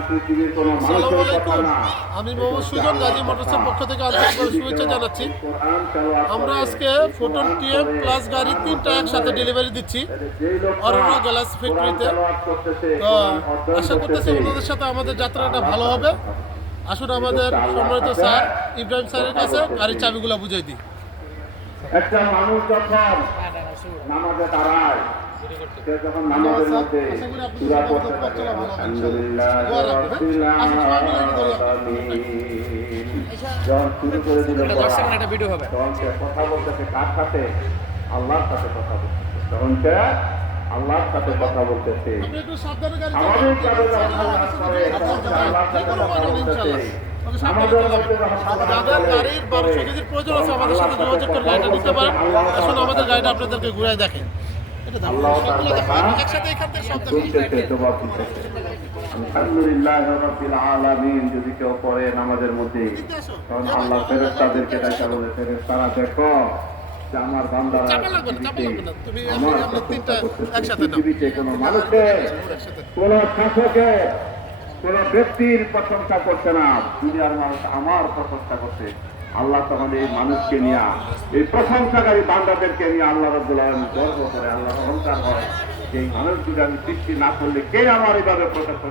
আসসালামু আলাইকুম। আমি মোহাম্মদ সুজন গাজী মোটরসের পক্ষ থেকে আন্তরিকভাবে শুভেচ্ছা জানাচ্ছি। আমরা আজকে ফোটন টিএম প্লাস গাড়ি তিনটা একসাথে ডেলিভারি দিচ্ছি। অরোরা গ্যালাস ফ্যাক্টরিতে তো। আশা করতেছি ওনাদের সাথে আমাদের যাত্রাটা ভালো হবে। আসুন আমাদের সম্মানিত স্যার ইব্রাহিম স্যারের কাছে গাড়ির চাবিগুলো বুঝিয়ে দিই। একটা মানুষ যখন নামাজে দাঁড়ায় যখন নামাজের মধ্যে সূরা পড়তে থাকে হ্যাঁ? যখন শুরু করে দিল তখন সে কথা বলতেছে কার সাথে আল্লাহর সাথে কথা বলতেছে তখন সে আল্লাহর সাথে কথা বলতেছে গাড়ি আমাদের সাথে যাদের গাড়ির বারোশো কেজির প্রয়োজন আছে আমাদের সাথে যোগাযোগ করে গাড়িটা নিতে পারেন আসুন আমাদের গাড়িটা আপনাদেরকে এটা দেখেন, আল্লাহ জবাব দিতেছে আলহামদুলিল্লাহ আলামিন যদি কেউ মধ্যে আল্লাহ ডাকা বলে দেখো যে আমার বান্দারা। পৃথিবীতে মানুষের কোন ব্যক্তির প্রশংসা করছে না। দুনিয়ার মানুষ আমার প্রশংসা করছে। আল্লাহ তখন এই মানুষকে নিয়ে, এই প্রশংসাকারী বান্দাদেরকে নিয়ে আল্লাহ রব্দুল আলম গর্ব করে আল্লাহ অহংকার হয়। যে মানুষ যদি আমি সৃষ্টি না করলে কে আমার এভাবে প্রশংসা